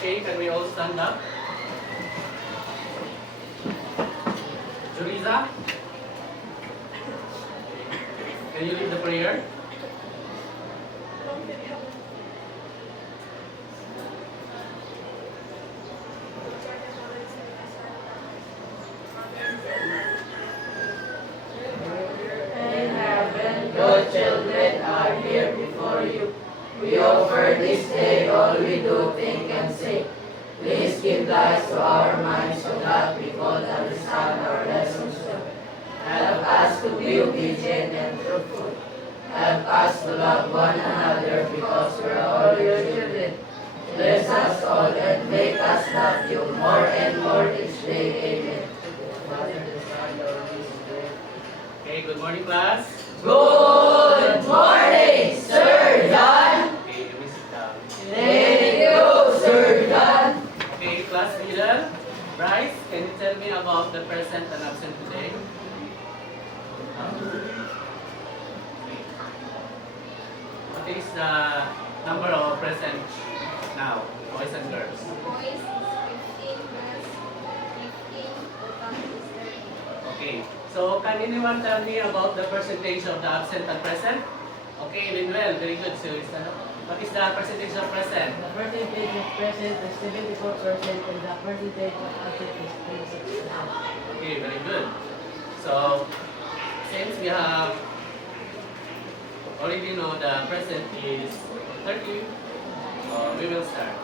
Okay, can we all stand up? Juriza? Can you lead the prayer? In heaven, your children are here before you. We offer this day all we do, think, and say. Please give light to our minds so that we both understand our lessons well. Help us to be obedient and truthful. Help us to love one another because we're all your children. Bless us all and make us love you more and more each day. Amen. Father, the Son, the Holy Spirit. Okay, good morning class. Good morning, Sir John. Okay, let me sit down. Thank you, Sir John. Okay, class leader. Bryce, can you tell me about the present and absent today? What is the number of present now, boys and girls? Boys is 15, girls 15, total is 30. Okay, so can anyone tell me about the percentage of the absent and present? Okay, Manuel, very good. So, what is the percentage of present? The percentage of present is 74% and the percentage of absent is 26%. Okay, very good. So, since we have already know the present is 30, we will start.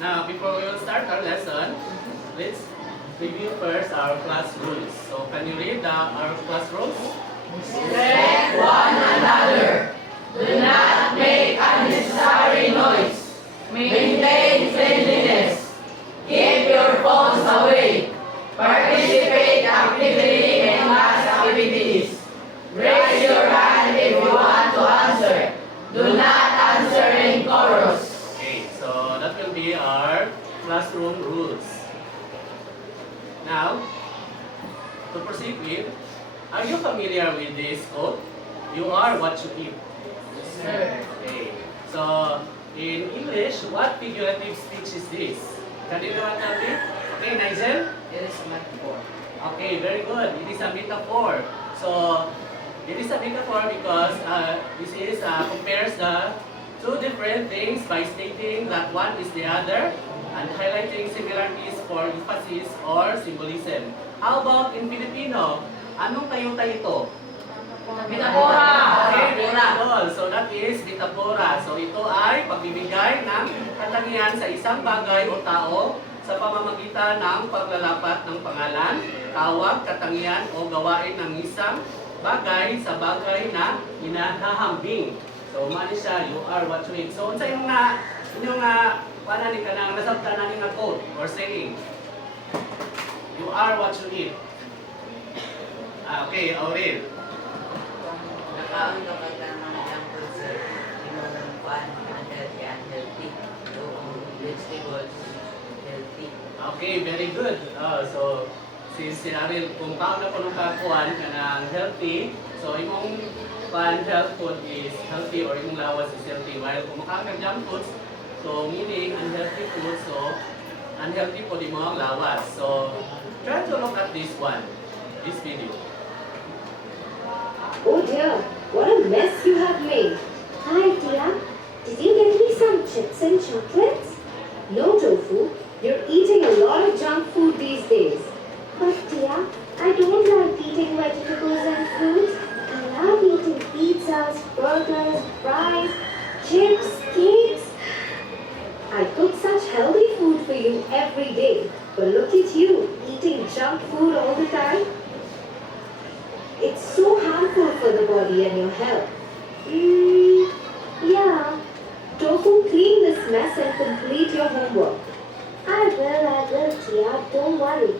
Now, before we will start our lesson, let's review first our class rules. So, can you read our class rules? Respect one another. Do not make unnecessary noise. Maintain cleanliness. Keep your phones away. Participate actively in class activities. Raise your hand if you want to answer. Do not answer in chorus. Okay, so that will be our classroom rules. Now, to proceed with, are you familiar with this quote? You are what you eat. Sir. Okay, so in English, what figurative speech is this? Can anyone tell me? Okay, Nigel? It is a metaphor. Okay, very good. It is a metaphor. So, it is a metaphor because this is compares the two different things by stating that one is the other and highlighting similarities for emphasis or symbolism. How about in Filipino? Anong tayo ito? Metapora. Okay, very good. So that is metapora. So ito ay pagbibigay ng katangian sa isang bagay o tao sa pamamagitan ng paglalapat ng pangalan, tawag, katangian o gawain ng isang bagay sa bagay na hinahambing. So mali siya, you are what you eat. So unsa yung para ni kanang nasabtan na nga quote or saying? You are what you eat. Okay, Aurel. Nakaon ka ba ng mga junk food, sir? Yung pan, unhealthy. Yung vegetables, healthy. Okay, very good. So, since si Ariel, kung kaon na po nung kakuan ka ng healthy, so imong health food is healthy or imong lawas is healthy. While kung makaon ka junk foods, so meaning unhealthy food, so unhealthy po di mo ang lawas. So, try to look at this one, this video. Oh dear, what a mess you have made. Hi, Tia. Did you get me some chips and chocolates? No, Tofu. You're eating a lot of junk food these days. But, Tia, I don't like eating vegetables and fruits. I love eating pizzas, burgers, fries, chips, cakes. I cook such healthy food for you every day. But look at you, eating junk food all the time. It's so harmful for the body and your health. Yeah. Tofu, clean this mess and complete your homework. I will, Tia. Don't worry.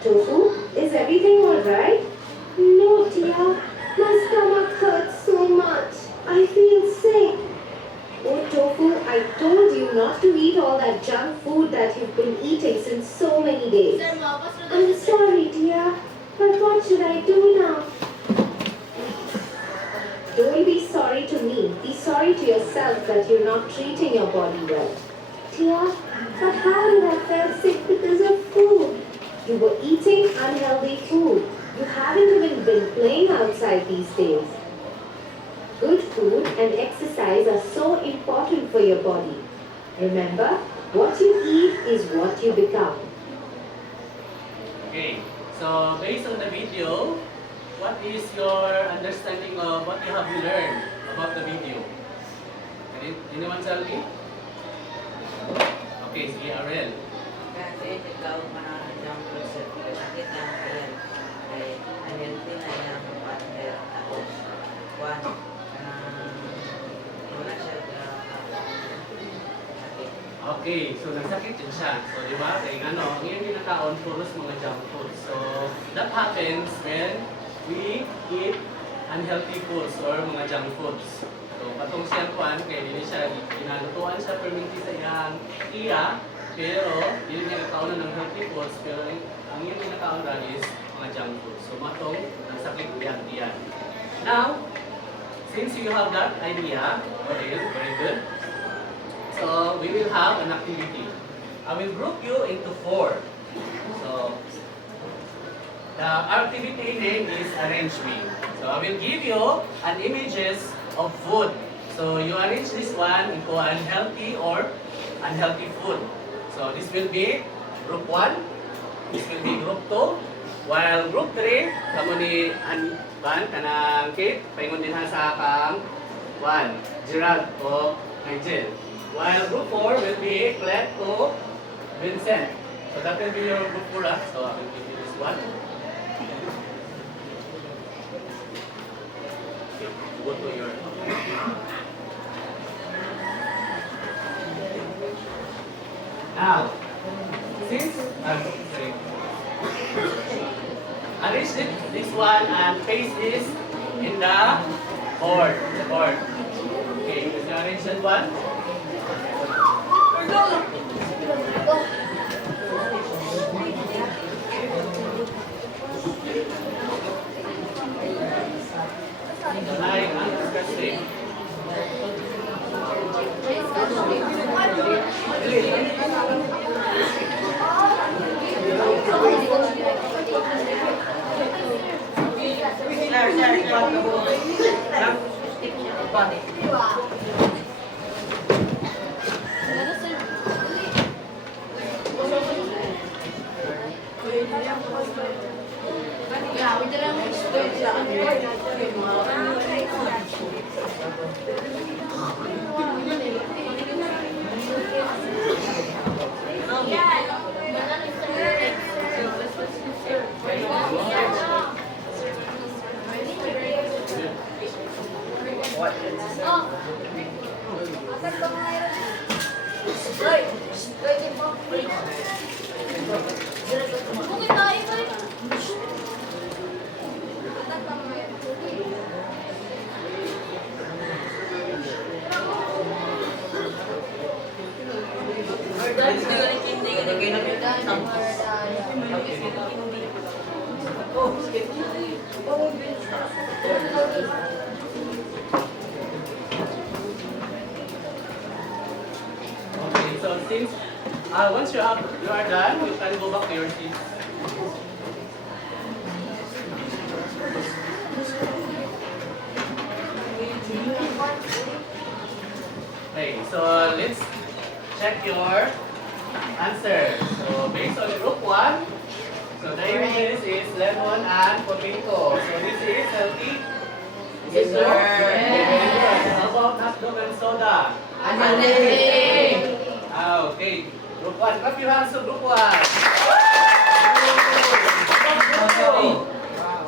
Tofu, is everything alright? No, Tia. My stomach hurts so much. I feel sick. Oh, Tofu, I told you not to eat all all that junk food that you've been eating since so many days. I'm sorry, dear, but what should I do now? Don't be sorry to me. Be sorry to yourself that you're not treating your body well. Dear, but how did I feel sick because of food? You were eating unhealthy food. You haven't even been playing outside these days. Good food and exercise are so important for your body. Remember, what you eat is what you become. Okay, so based on the video, what is your understanding of what you have learned about the video? Anyone tell me? Okay, sige, Arel. Kasi ikaw mananang junk food sa sakit ng kayan. Ay unhealthy na yung partner ako. One, wala siya sakit. Okay, so nagsakit yun siya. So, di ba? Kaya ano, ang iyong ginataon, puros mga junk food. So, that happens when we eat unhealthy foods or mga junk foods. So, patong siyang kuhan, kaya hindi siya ginalutuan siya perminti sa iyang iya, pero hindi niya nagkaunan ng healthy foods, pero ang iyong ginakaunan is mga junk foods. So, matong nagsakit diyan. Now, since you have that idea, okay, very good. So, we will have an activity. I will group you into 4. So, the activity name is Arrange Me. So, I will give you an images of food. So, you arrange this one into unhealthy or unhealthy food. So, this will be group 1. This will be group 2. While group 3, kamo ni Anban, kanang Kate, paingon din ha sa kang 1, Gerald o Nigel. While group 4 will be Clet to Vincent. So that will be your group 4. So I will give you this one. Okay, go to your. Now, since sorry, arrange this one and paste this in the board. Okay, is you arrange that one? Like disgusting. Okay, so since once you are done, you can go back to your seats. Okay, so let's check your answer. So based on group 1, so the images is lemon and potato. So this is healthy. Yes, sir. Yes. How about hot dog and soda? Unhealthy. Okay. Group 1. Clap your hands to group 1.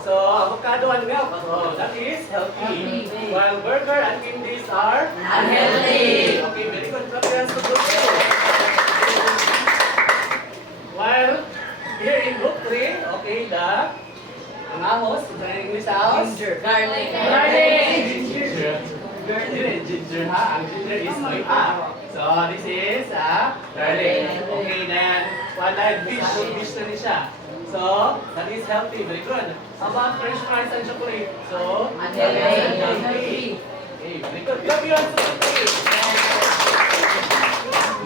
So avocado and milk. So that is healthy. While burger and candies are Unhealthy. Okay, very good. Clap your hands to group 2. While here in group 3, okay, ang ahos, sa English house? Garlic. Ginger ha? Ang ginger is soy. So, So, this is garlic. Okay, then, one line fish. Fish na rin siya. So, that is healthy. Very good. How about french fries and chocolate? So, Unhealthy. Okay, very good. Clap your hands for chocolate.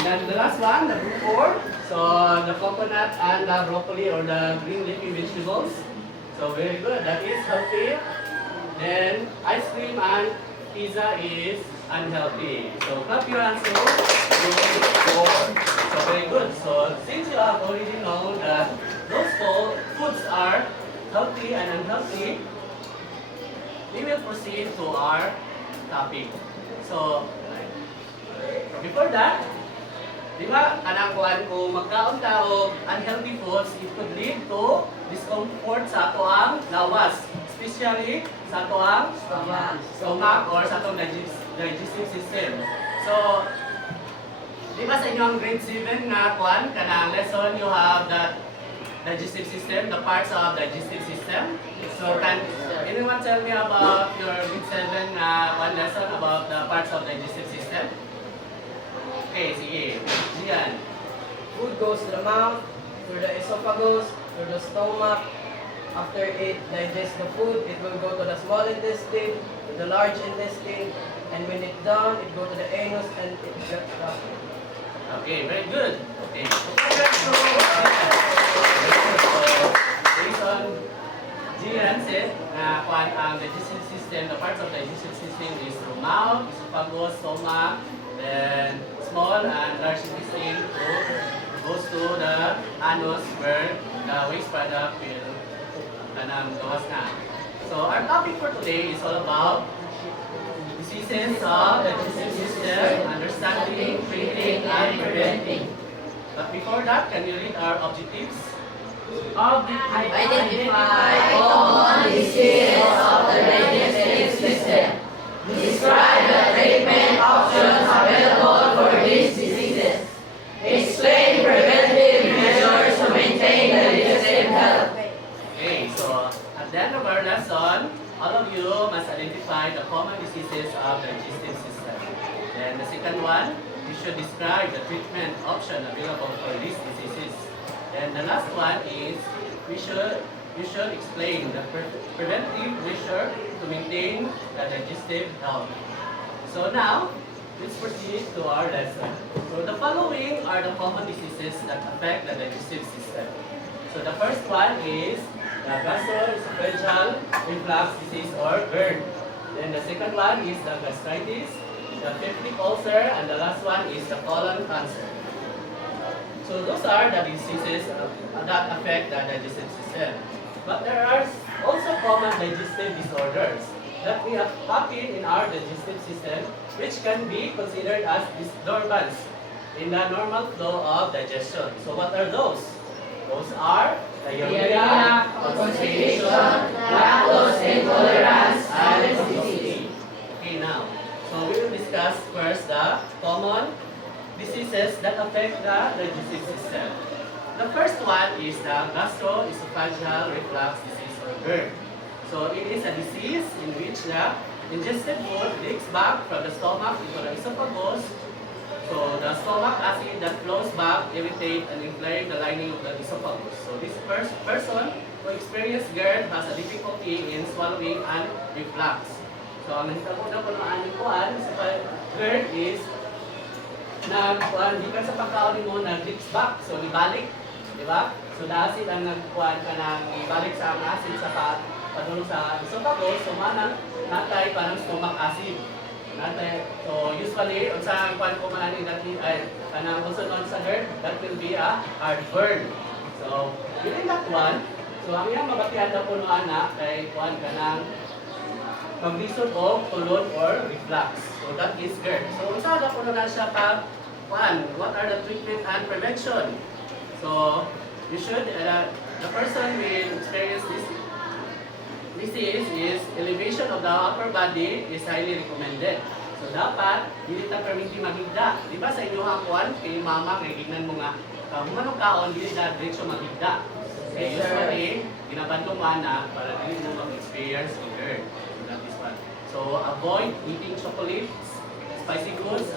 Then the last one, number 4. So, the coconut and the broccoli or the green leafy vegetables. So, very good. That is healthy. Then, ice cream and pizza is unhealthy. So, clap your hands for So, very good. So, since you have already known that those foods are healthy and unhealthy, we will proceed to our topic. So, before that, di ba, kanang kuan kung magkaon ta og unhealthy foods, it could lead to discomfort sa ato ang lawas, especially sa ato ang stomach or sa atong digestive system. So, di ba sa inyong grade 7 nga kuan kanang lesson, you have that digestive system, the parts of digestive system. So, can anyone tell me about your grade 7 one lesson about the parts of digestive system? Okay, sige. Diyan. Food goes to the mouth, through the esophagus, through the stomach. After it digests the food, it will go to the small intestine, to the large intestine, and when it's done, it goes to the anus and it gets out. Okay, very good. Okay. So, based on Gian said, kuan ang digestive system, the parts of the digestive system is through mouth, esophagus, stomach, then small and large intestine goes to the anus where the waste product will gawas na. So our topic for today is all about diseases of the digestive system, understanding, treating, and preventing. But before that, can you read our objectives? Identify common diseases of the digestive system. Describe the treatment options available for these diseases. Explain preventive measures to maintain the digestive health. Okay, so at the end of our lesson, all of you must identify the common diseases of the digestive system. Then the second one, you should describe the treatment option available for these diseases. Then the last one is you should explain the preventive measure to maintain the digestive health. So now, let's proceed to our lesson. So the following are the common diseases that affect the digestive system. So the first one is the gastroesophageal reflux disease or GERD. Then the second one is the gastritis, the peptic ulcer, and the last one is the colon cancer. So those are the diseases that affect the digestive system. But there are also common digestive disorders that we have happen in our digestive system which can be considered as disturbance in the normal flow of digestion. So what are those? Those are diarrhea, constipation, lactose intolerance, and obesity. Okay, now, so we will discuss first the common diseases that affect the digestive system. The first one is the gastroesophageal reflux disease or GERD. So it is a disease in which the ingested food leaks back from the stomach into the esophagus. So the stomach acid that flows back irritate and inflame the lining of the esophagus. So this person who experiences GERD has a difficulty in swallowing and reflux. So ang nahitabo na po ng aning kuhan sa GERD is gikan sa pagkaon mo nag-leaks back. So ibalik. Di ba? So, the-acid ang nagkuhan ka ng ibalik sa ang acid sa padulong sa esophagus, so manang natay pa ng stomach acid. Natay, so usually, unsa ang kuhan ko maanin dati ay kanang unsa sa GERD, that will be a heartburn. So, within that one, so ang iyang mabatihan na po no anak kay kuhan ka ng paglisod o tulon or reflux. So, that is GERD. So, unsa na po na siya pa kuhan? What are the treatment and prevention? So, you should, the person will experience this disease is elevation of the upper body is highly recommended. So, dapat, hindi ta perminti magigda. Di ba sa inyo hakuan, kay mama, kay gignan mo nga, kung manong kaon, hindi na diretsyo magigda. Kaya usually, ginabantong mo anak para hindi mo mag-experience ng GERD. So, that is one. So, avoid eating chocolates, spicy goods,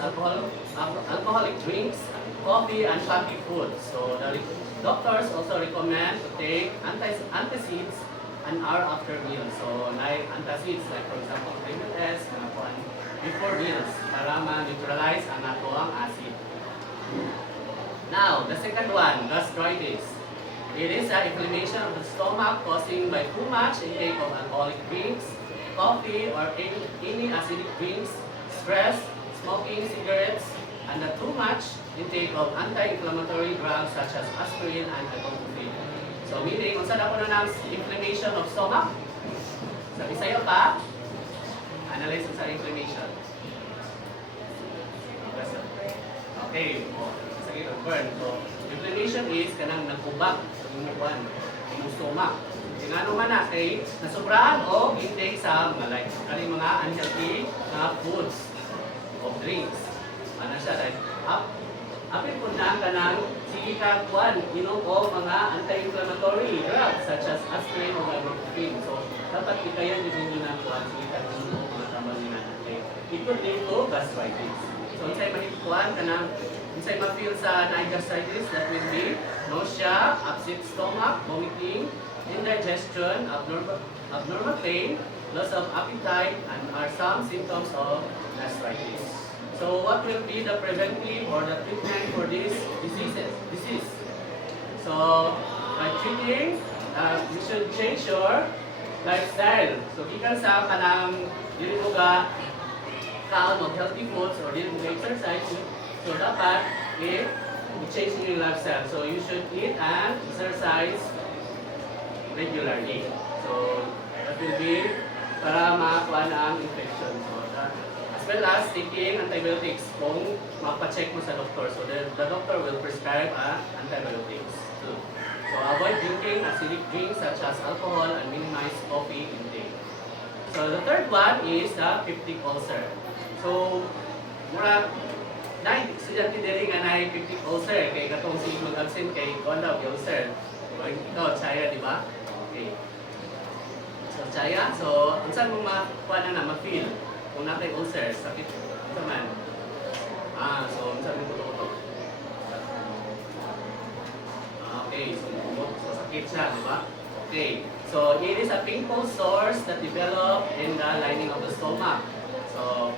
alcoholic drinks, coffee, and fatty food. So the doctors also recommend to take antacids an hour after meals. So like antacids, like for example, S, before meals para ma-neutralize ang ato ang acid. Now, the second one, gastritis. It is an inflammation of the stomach caused by too much intake of alcoholic drinks, coffee, or any acidic drinks, stress, smoking cigarettes, and the too much intake of anti-inflammatory drugs such as aspirin and ibuprofen. So, meaning, kung saan ako na ng inflammation of stomach, sabi sa'yo pa, analyze sa inflammation. Okay, sige, burn. So, inflammation is kanang nagubak sa imukuan, imong stomach. Tingano man na kay nasubrahan o intake sa mga like kaning mga unhealthy na foods o drinks. Ano siya dahil apil po na kanang sige ka kuan inom o mga anti-inflammatory drugs such as aspirin o ibuprofen. So, dapat ikayan din na kuan sige ka inom mga tambal ni natin. It could lead to gastritis. So, unsay mahikuan kanang unsay ma-feel sa gastritis, that will be nausea, upset stomach, vomiting, indigestion, abnormal pain, loss of appetite, and are some symptoms of gastritis. So, what will be the preventive or the treatment for this disease? So, by treating, you should change your lifestyle. So, gikan sa kanang dili mo ga kaon of healthy foods or dili mo ga exercise, so dapat i-change your lifestyle. So, you should eat and exercise regularly. So, that will be para makakuha na ang infection. So, as well as taking antibiotics kung mapacheck mo sa doktor. So, the doctor will prescribe antibiotics too. So, avoid drinking acidic drinks such as alcohol and minimize coffee intake. So, the third one is the peptic ulcer. So, mura, na estudyante diri nga na peptic ulcer kay katong si mag-absent kay kuan daw ulcer. So, ikaw, Chaya, di ba? Okay. So, Chaya, so, unsan mo makuha na ma-feel? Kung natin ulcer, sakit naman. So, unsan mo puto-puto? Okay, so sakit siya, di ba? Okay. So, it is a painful sores that develop in the lining of the stomach. So,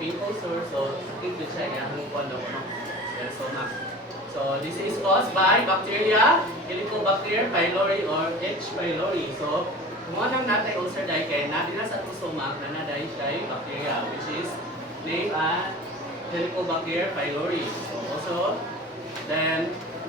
painful sores, so sakit din siya, yung sa stomach. So, this is caused by bacteria, Helicobacter pylori or H. pylori. So, kung anong natay ulcer dahil kay natin na sa atong stomach na nadahil kay bacteria, which is named as Helicobacter pylori. So,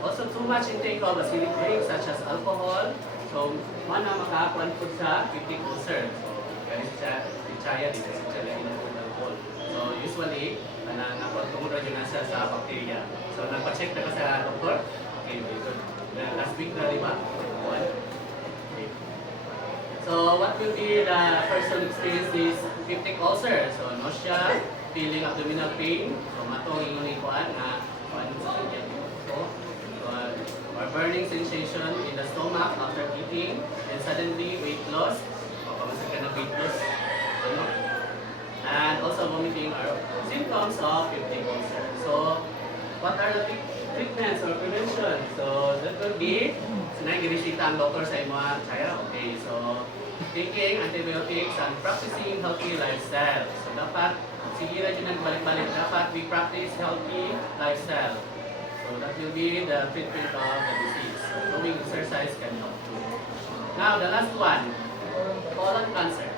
also too much intake of acidic drinks such as alcohol. So, man na makakuan po sa peptic ulcer. So, ganit siya, Chaya, dito siya lang alcohol. So, usually, nakuha tungod rin na siya sa bacteria. So, nagpa-check na ka sa doktor. Okay, good. Last week na, di ba? Okay. So, what will be the person experience this peptic ulcer? So, nausea, feeling abdominal pain. So, matong yung ikuan na kuan sa kanya. Or burning sensation in the stomach after eating, and suddenly weight loss. O, kamasag ka na weight loss. Ano? And also vomiting are symptoms of peptic ulcer. So, what are the treatments or prevention? So, that will be, sinay ginisita ang doktor sa imo, Chaya. Okay, so, taking antibiotics and practicing healthy lifestyle. So, dapat, sige na dyan nagbalik-balik, dapat we practice healthy lifestyle. So, that will be the treatment of the disease. So, doing exercise can help too. Now, the last one, colon cancer.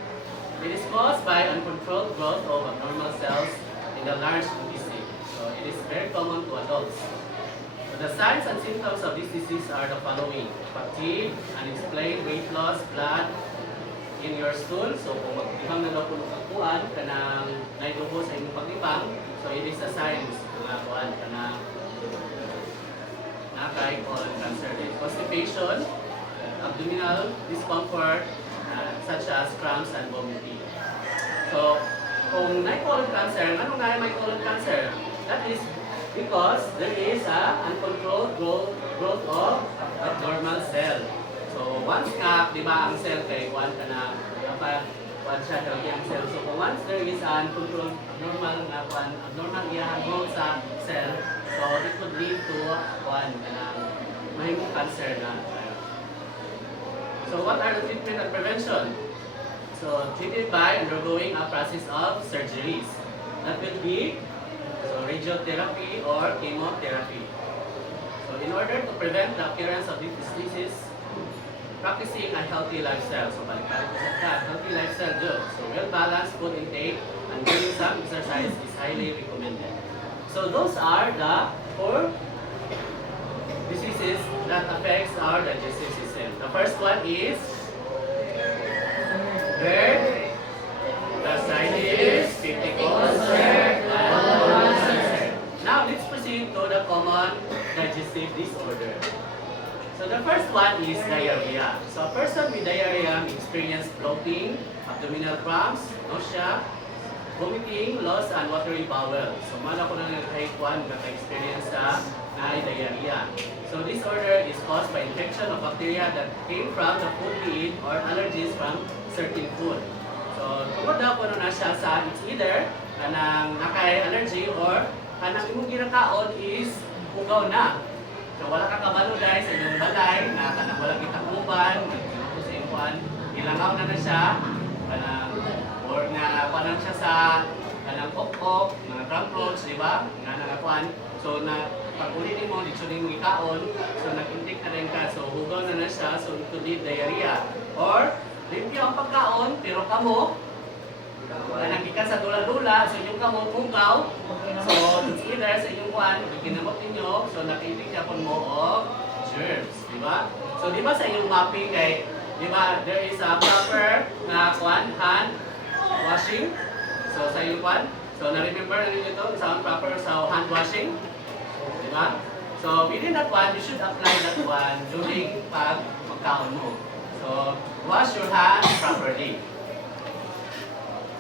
It is caused by uncontrolled growth of abnormal cells in the large intestine. So, it is very common to adults. So, the signs and symptoms of this disease are the following: fatigue, unexplained weight loss, blood in your stool. So, kung magtibang na daw po nakakuan, kanang naidugo sa inyong pagtibang, so it is a sign na kuan, kanang nakay colon cancer. Constipation, abdominal discomfort, such as cramps and vomiting. So, kung may colon cancer, anong may colon cancer? That is because there is a uncontrolled growth of abnormal cell. So, once nga, di ba, ang cell kay kuwan ka na, kuan siya healthy ang cell. So kung once there is an control abnormal na kuan abnormal iyang growth sa cell, so it could lead to kuan kanang mahimong cancer na. So what are the treatment and prevention? So treated by undergoing a process of surgeries. That will be radiotherapy or chemotherapy. So in order to prevent the appearance of these diseases, practicing a healthy lifestyle. So balik-balik ko sa that, healthy lifestyle job. So well-balanced food intake and doing some exercise is highly recommended. So those are the 4 diseases that affects our digestive system. The first one is GERD, gastritis, peptic ulcer, and colon cancer. Now let's proceed to the common digestive disorder. So the first one is diarrhea. So a person with diarrhea may experience bloating, abdominal cramps, nausea, vomiting, loss, and watery bowel. So mala ko na kahit one naka-experience sa diarrhea. So this disorder is caused by infection of bacteria that came from the food we eat or allergies from certain food. So tungod daw ko na siya sa it's either kanang nakay-allergy or kanang imong ginakaon is ugaw na. So wala ka kabalo guys sa inyong balay na kanang wala kita uban, nagsinuto sa inyong ilangaw na siya, kanang or na kanang siya sa kanang pok-pok, mga crampons, di ba? Nga nangakuan. So na pag uli mo, dito mo ikaon, so nag-intake na rin ka, so hugaw na siya, so it could lead diarrhea. Or limpyo ang pagkaon, pero kamo, kanang gikan sa dula-dula, so inyong kamo hugaw, so it's either sa inyong kuan, ginamot ninyo, so naka-intake siya mo of germs, di ba? So di ba sa inyong mapping kay, di ba, there is a proper na kuan, hand washing, so sa inyong kuan, so na-remember na ninyo ito, isang proper sa hand washing, di ba? So within that one, you should apply that one during pagkaon mo. So wash your hands properly.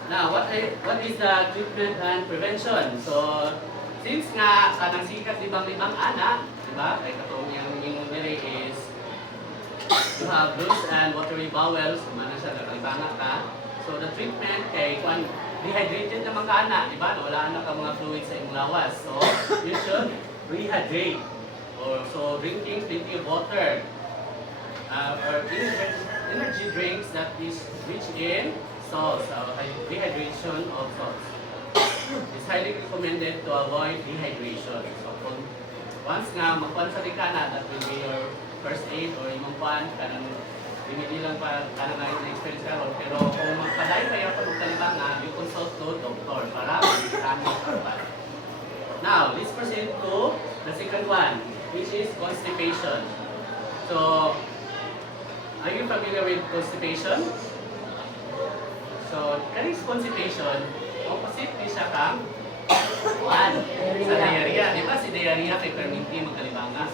Now, what is the treatment and prevention? So, since nga kanang sikat libang-libang ana, di ba? Kaya katong yung nire is you have loose and watery bowels, mana siya nakalibanga ka. So, the treatment kay kung dehydrated naman ka ana, di ba? Wala na ka mga fluids sa iyong lawas. So, you should rehydrate. Or so, drinking plenty of water. Or energy drinks that is rich in salts, dehydration of salts. It's highly recommended to avoid dehydration. So kung once nga magkuhan sa likana, that will be your first aid or imong kuhan, kanang hindi lang pa kanang na-experience ka ron. Pero kung magpaday kayo kung magkalibanga, you consult to doctor para mag-examine your body. Now, let's proceed to the second one, which is constipation. So, are you familiar with constipation? So, kaning constipation, opposite ni siya kang sa diarrhea. Di ba si diarrhea kay perminti magkalibanga?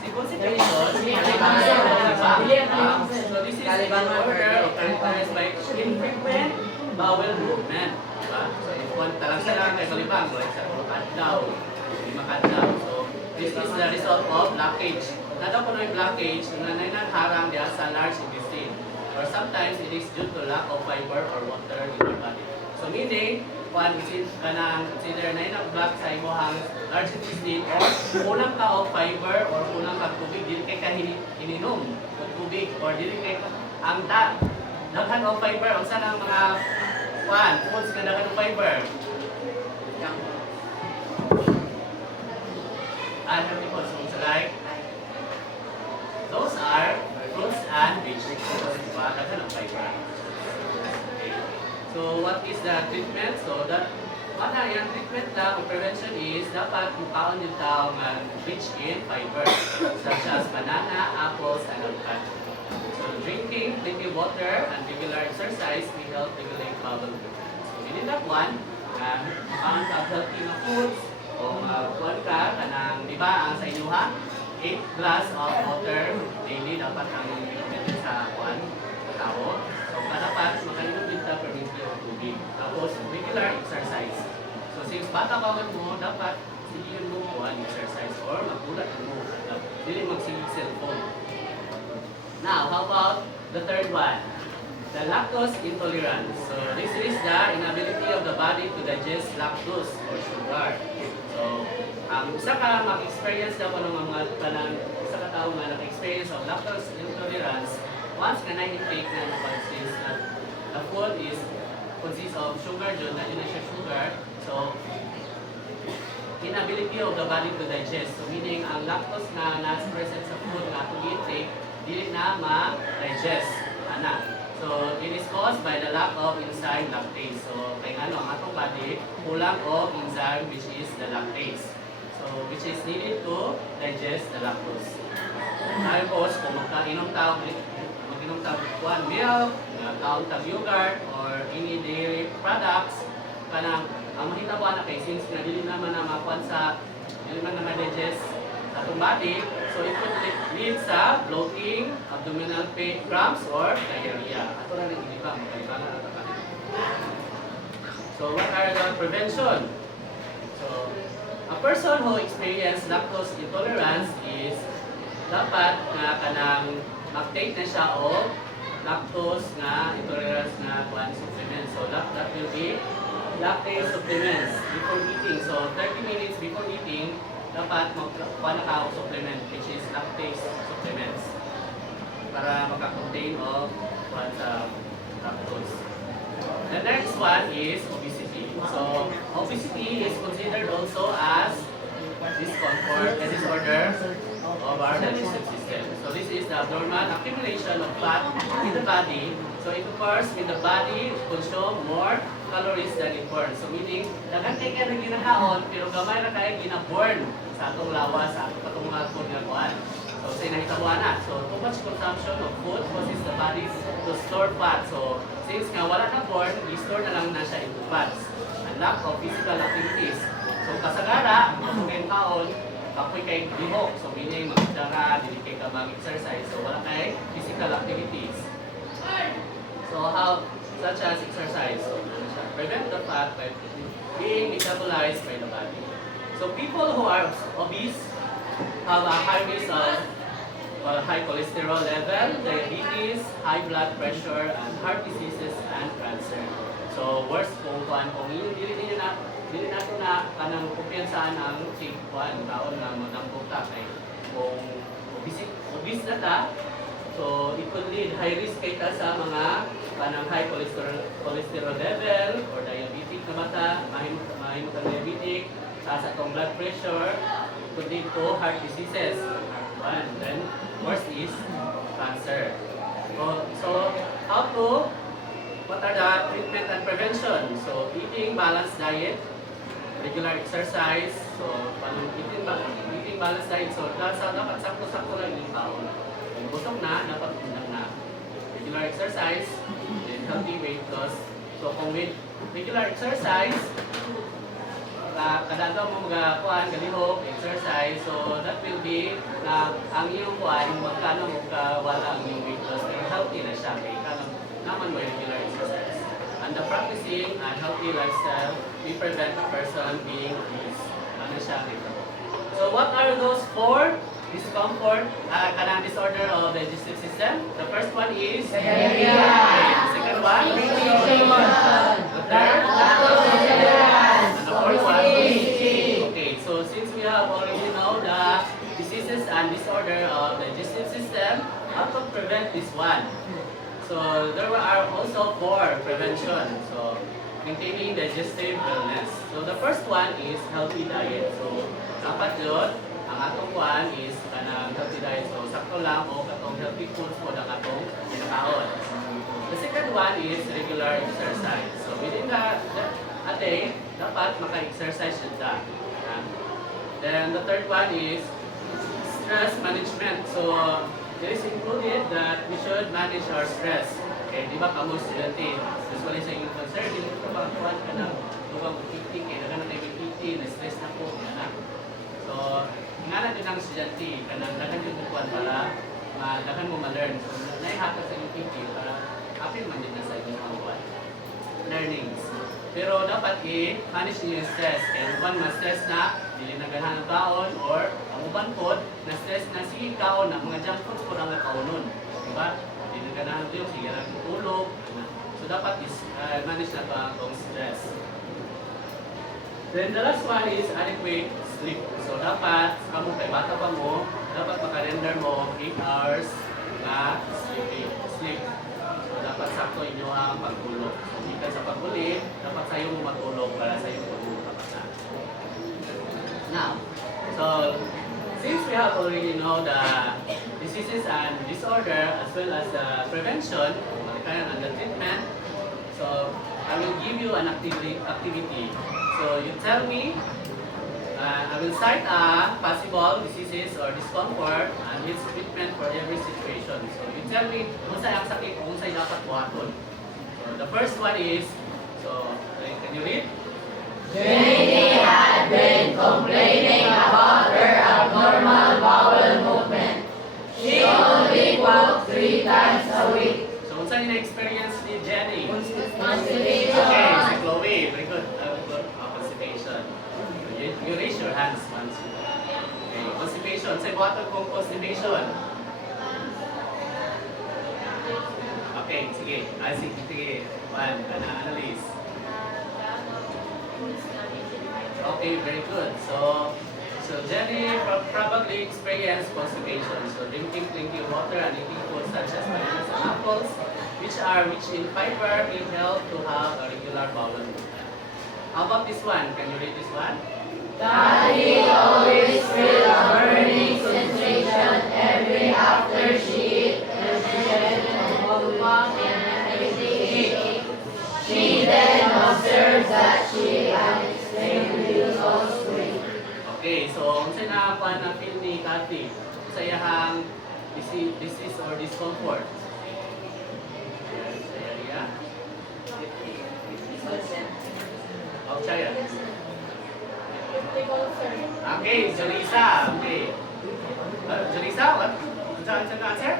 Si constipation, kalibanga. So, this is disorder of characterized by infrequent bowel movement. Diba? So, if one talang sa lang kay kalibang, like sa makadlaw, hindi makadlaw. So, this is the result of blockage. Nada po na yung blockage, nangyayang diya sa large intestine. Or sometimes it is due to lack of fiber or water in your body. So meaning, kung consider na yung block sa imuhang large intestine or kulang ka of fiber or kulang ka tubig, dili kay ka ininom ng tubig or dili kay ang daghan of fiber, ang sana ang mga foods na daghan of fiber. Healthy foods, so like those are fruits and vegetables, diba? Daghan ang fiber. Okay. So, what is the treatment? So, yung treatment na o prevention is dapat mukaon yung tao nga rich in fiber, such as banana, apples, and avocado. So, drinking plenty of water and regular exercise will help regulate bowel movement. So, within that one, mukaon ka healthy na foods, o kuwan ka, kanang, di ba, ang sa inyuha, 8 glass of water daily dapat ang recommended sa kuwan tao. So kada pa makainom din ta per minute of tubig. Tapos regular exercise. So since bata pa man mo, dapat sige mo kuwan exercise or magulat mo. Dili magsigig cellphone. Now, how about the third one? The lactose intolerance. So this is the inability of the body to digest lactose or sugar. So isa ka mag-experience na po ng mga kanang isa ka tao nga nag-experience of lactose intolerance once nga na-intake na consists na the food consists of sugar dyan, na yun na siya sugar. So inability of the body to digest. So meaning ang lactose na nasa present sa food nga kung intake, dili na ma-digest. Ana. So it is caused by the lack of enzyme lactase. So kay ano ang atong body kulang og enzyme which is the lactase. So which is needed to digest the lactose. Tapos kung mag-inom tao kuan milk, taong tag yogurt or any dairy products, kanang ang mahitabo na kay since nga dili naman na makuan sa dili man na ma-digest sa atong body, so it could lead sa bloating, abdominal pain, cramps, or diarrhea. Ato na rin iniba, magkalibangan at akalit. So what are the prevention? So a person who experience lactose intolerance is dapat nga kanang mag-take na siya o lactose na intolerance na kuan supplements. So that will be lactase supplements before eating. So 30 minutes before eating, dapat magkuha na ka supplement which is lactase supplements para makakontain of kuan sa lactose. The next one is obesity. So obesity is considered also as discomfort and disorder of our digestive system. So this is the abnormal accumulation of fat in the body. So it occurs when the body consume more calories than it burns. So meaning, daghan kay ka rin ginahaon, pero gamay na kayo gina-burn sa atong lawas, sa atong mga food nga kuhan. So sa inahitabuan na. So too much consumption of food causes the body to store fat. So since nga wala na burn, i-store na lang na siya into fats. And lack of physical activities. So kasagara, kung kayo kaon, ako'y kay lihok. So meaning magdara, dili kay ka mag-exercise. So wala kay physical activities. So how, such as exercise, so prevent the fat by being metabolized by the body. So people who are obese have a high risk of high cholesterol level, diabetes, high blood pressure, and heart diseases and cancer. So worst kung dili nato na kanang kumpiyansahan ang kuan kaon nga manamputa kay kung obese na ta. So it could lead high risk kay ta sa mga kanang high cholesterol level or diabetic na mata, mahimo kang diabetic, taas atong blood pressure, could lead to heart diseases. And then worst is cancer. So what are the treatment and prevention? So eating balanced diet, regular exercise, so eating balanced diet, so dapat sakto-sakto lang yung taon. Kung busog na, dapat undang na. Regular exercise, then healthy weight loss. So kung with regular exercise, kada mo mga kuan galihok exercise, so that will be na ang iyong kuan magkano mo ka wala ang iyong weight loss pero healthy na siya kay kanang naman mo regular exercise. And the practicing a healthy lifestyle will prevent a person being obese. Ano siya dito. So what are those four discomfort, kanang disorder of the digestive system? The first one is Diarrhea. The second one, the third, and the fourth one, okay. So since we have already know the diseases and disorder of the digestive system, how to prevent this one? So there are also four prevention. So maintaining digestive wellness. So the first one is healthy diet. So dapat yun, ang atong kuan is kanang healthy diet. So sakto lang o katong healthy foods po ang atong kinakaon. The second one is regular exercise. So within a day, dapat maka-exercise siya. Then the third one is stress management. So it is included that we should manage our stress. Okay, di ba kamo estudyante, usually sa inyong concern, di mo kapag ka na luwag eating, kaya nagan na tayo eating, na-stress na po, yan. So, nga na din ang estudyante, kanang dagan yung kukuhan para dagan mo ma-learn. So, naihatag sa inyong eating para apil man din na sa inyong mga learnings. Pero dapat i-manage niyo yung stress. Kaya uban ma-stress na, dili na ganahan ng kaon, or ang uban po, na-stress na sige kaon na mga junk foods po lang na kaunon. Diba? Hindi na ganahan ito yung sige lang tulog, dapat is manage na to ang atong stress. Then the last one is adequate sleep. So dapat, sa kamo kay bata pa mo, dapat makarender mo 8 hours na sleep. So dapat sakto inyo ang pagtulog. So gikan sa paguli, dapat sayo mo matulog para sa iyong pagkakabata. Now, so since we have already know the diseases and disorder as well as the prevention, and the treatment, so I will give you an activity. So you tell me, I will cite a possible diseases or discomfort and its treatment for every situation. So you tell me kung saan ang sakit, kung saan dapat buhaton. So the first one is, so can you read? Jenny had been complaining about her abnormal bowel movement. She only walked 3 times a week. So kung saan yung na-experience ni Jenny? Constipation. Okay, si Chloe, very good. Constipation. You raise your hands once. Okay, constipation. Say buhaton kong constipation. Okay, sige. Sige. One, analyze. Okay, very good. So Jenny probably experienced constipation. So drinking plenty of water and eating food such as bananas and apples, which are rich in fiber, will help to have a regular bowel movement. How about this one? Can you read this one? Daddy always feel a burning sensation every after she eat and she then observes that she unexplainably lost weight. Okay, so kung saan nakakuha na feel ni Cathy sa iyahang disease or discomfort? Sa area? Oh, Chaya. Okay, Jolisa. Okay. Jolisa, what? Saan ka answer?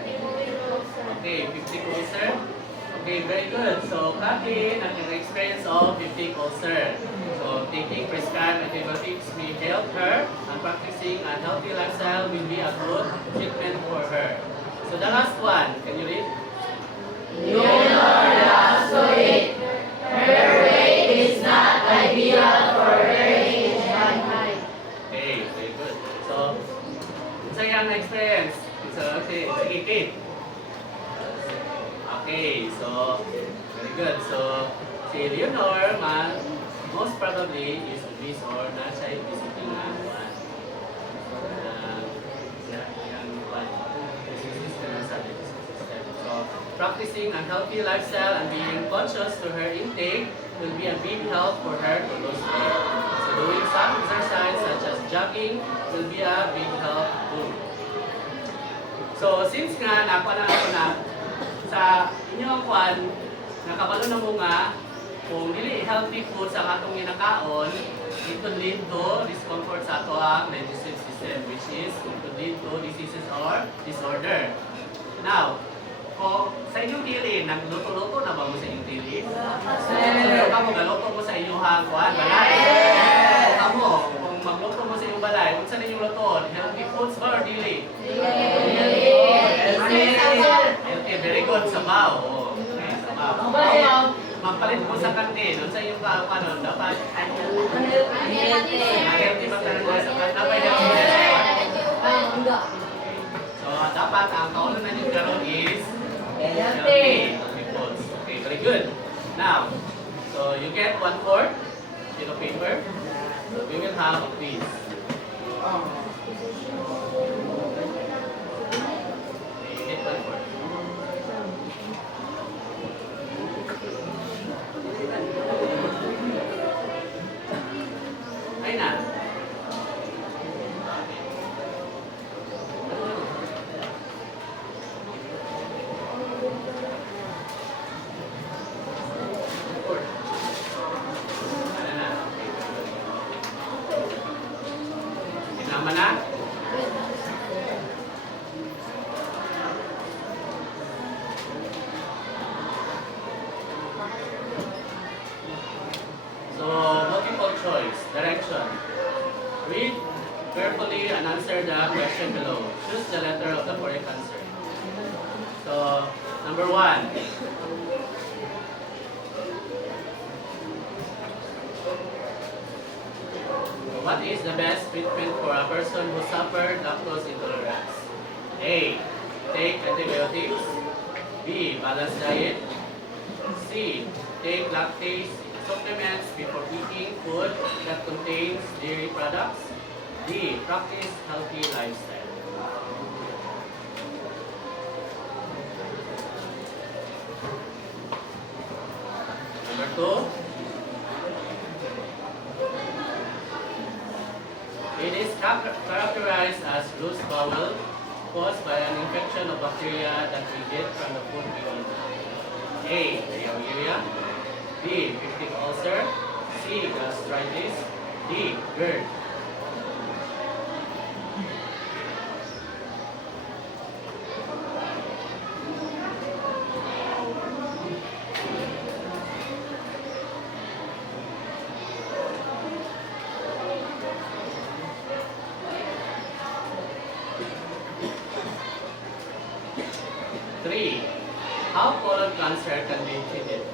Okay, 50 ulcer. Okay, very good. So, Cathy, nag-experience of 50 ulcer. So, taking prescribed antibiotics will help her, and practicing a healthy lifestyle will be a good treatment for her. So, the last one, can you read? Leonor loves to eat. Her weight is not ideal for her age and height. Okay, very good. So, sa iyang experience. So, okay, sige, Kate. Okay, so, very good. So, si Leonor, most probably is obese or nasa obesity na one. So, practicing a healthy lifestyle and being conscious to her intake will be a big help for her to lose weight. So, doing some exercise such as jogging will be a big help too. So, since nga nakuha na ako na sa inyong kwan, nakabalo na mo nga kung dili healthy food sa atong ginakaon, it could lead to discomfort sa ato ang digestive system, which is it could lead to diseases or disorder. Now, kung sa inyong tili, nagluto-luto na ba mo sa inyong tili? Pero kamo, galuto mo sa inyong kwan, balay. Kung magluto mo sa inyong balay, kung saan inyong luto? Healthy foods or dili? Healthy, very good. Sabaw. Okay, sabaw. Magpalit mo sa kantin. Doon sa iyong kanon, dapat healthy ba talaga sa kantin? Dapat healthy. So, dapat ang kaunan na yung karon is healthy foods. Okay, very good. Now, so you get 1/4 sheet of paper. We will have a quiz. You get 1/4. Ay na. Tama na? So, multiple choice, direction. Read carefully and answer the question below. Choose the letter of the correct answer. So, number 1. What is the best treatment for a person who suffered lactose intolerance? A. Take antibiotics. B. Balanced diet. C. Take lactase supplements before eating food that contains dairy products. D. Practice healthy lifestyle. Number 2. It is characterized as loose bowel caused by an infection of bacteria that we get from the food we eat. A. Diarrhea. B. Peptic ulcer. C. Gastritis. D. GERD. Three. How colon cancer can be treated?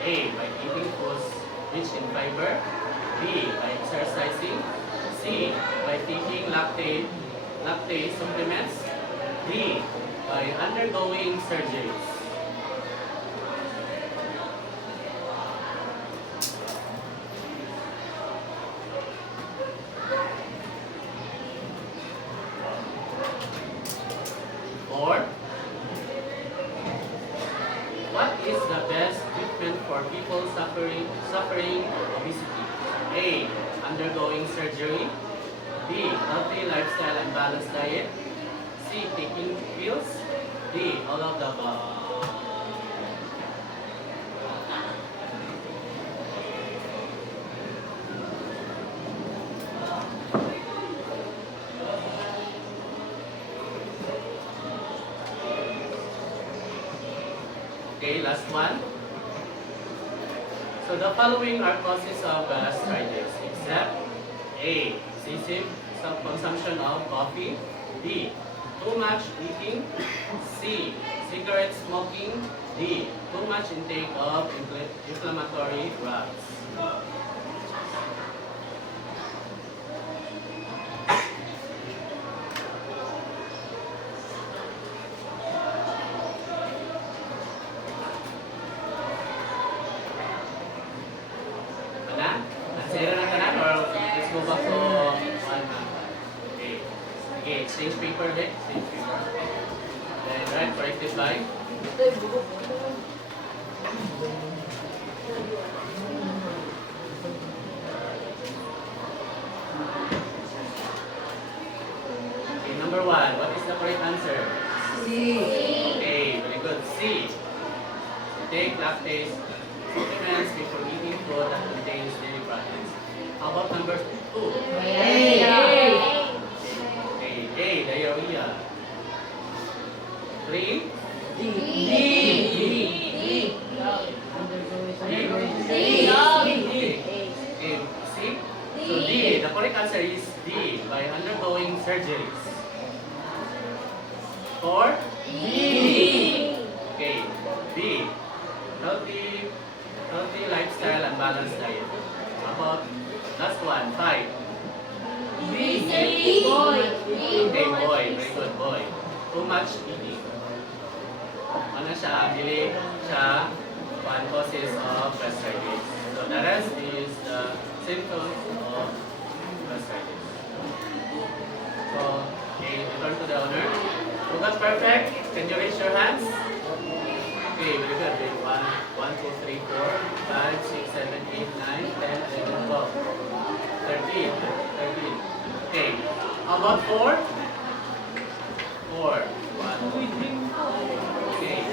A. By eating foods rich in fiber. B. By exercising. C. By taking lactate supplements. D. By undergoing surgeries. Four. What is the best treatment for people suffering obesity? A. Undergoing surgery. B. Healthy lifestyle and balanced diet. C. Taking pills. D. All of the above. Okay, last one. So the following are causes of gastritis, except A. Excessive consumption of coffee. B. Too much eating. C. Cigarette smoking. D. Too much intake of inflammatory drugs. Zero na tanan or let's go back to one. Okay. Okay, exchange paper din. Exchange paper. Then right, corrected by. Okay, number one. What is the correct answer? C. Okay, very good. C. Take lactase supplements before eating food that contains dairy products. How about number 2? Okay, A, diarrhea. 3, D. okay, C. So D, the correct answer is D, by undergoing surgeries. 4, okay, B, healthy lifestyle and balanced diet. How about last one, 5? Okay, boy. Very good, boy. Too much eating. Ano siya? Dili siya one causes of gastritis. So the rest is the symptoms of gastritis. So, okay, return to the owner. Who got perfect? Can you raise your hands? Okay, very good. 1, 2, 3, 4, 5, 6, 7, 8, 9, 10, 11, 12, 13. Okay. How about 4? 4. 1, 2, 3. Okay.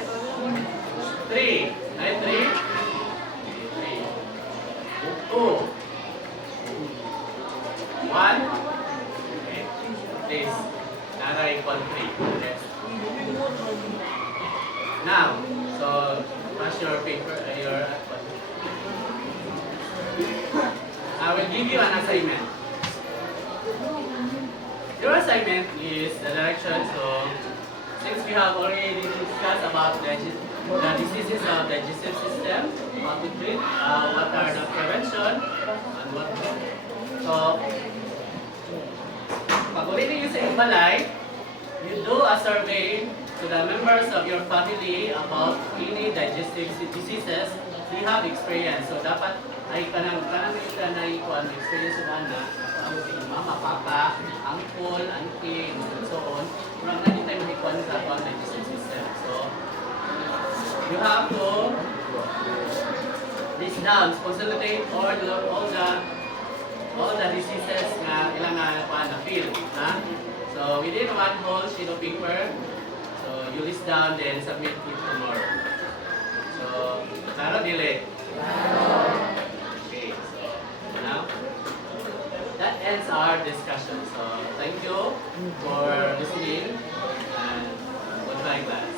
3. 9, 3. 3. 2. 1. Okay. Please. Nara equal 3. Next. Now, so pass your paper, I will give you an assignment. Your assignment is the direction. So, since we have already discussed about the diseases of the digestive system, how to treat, what are the prevention, and what So, pag uli ninyo sa inyong balay, you do a survey to the members of your family about any digestive diseases they have experience. So, dapat ay kanang yung kanay ko ano experience na na ang mama, papa, uncle, auntie, and so on. Murang na tayo mahikuan sa akong digestive system. So, you have to list down, consolidate all the diseases na kailangan pa na feel. Ha? So, within one whole sheet of paper, so you list down then submit it tomorrow. So, klaro dili? Okay, so now, that ends our discussion. So, thank you for listening and goodbye class.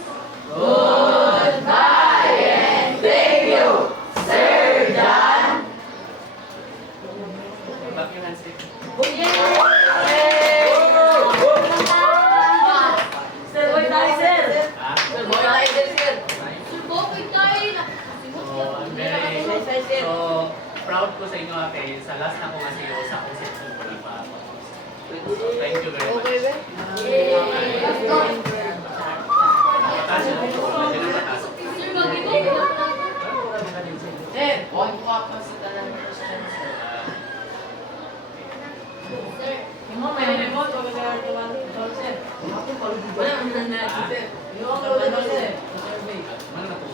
Goodbye and thank you, Sir John. Back your hands, Rick. Sir, boy tayo, sir. Ah, Sir, boy tayo, sir. Suboy tayo na. So, I'm very so proud ko sa inyo ate. Sa last na ko nga sa iyo, sa akong section ko na pa. So, thank you very much. Napakasya na po. Medyo napakasya. Sir, mag-ibig na lang. Sir, huwag ko ako sa talang question, sir. Sir, Yung mga may remote, huwag ka tuwan, sir. Wala ang nangyari, sir. Yung mga may remote, sir. Survey. Ano na po?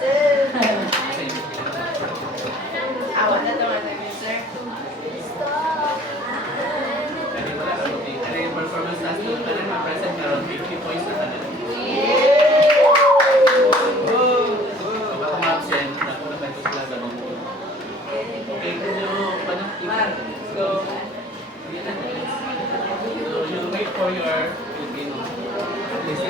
Sir. Sa inyo. Awat na tuwan namin, sir. Kani wala ka okay. Kani yung performance task ko na ma-present meron 50 points na kanila. Kung ako ma-absent, ako na tayo sila sa mga po. Okay, kung yung Mar, So, you wait for your Filipino. At least,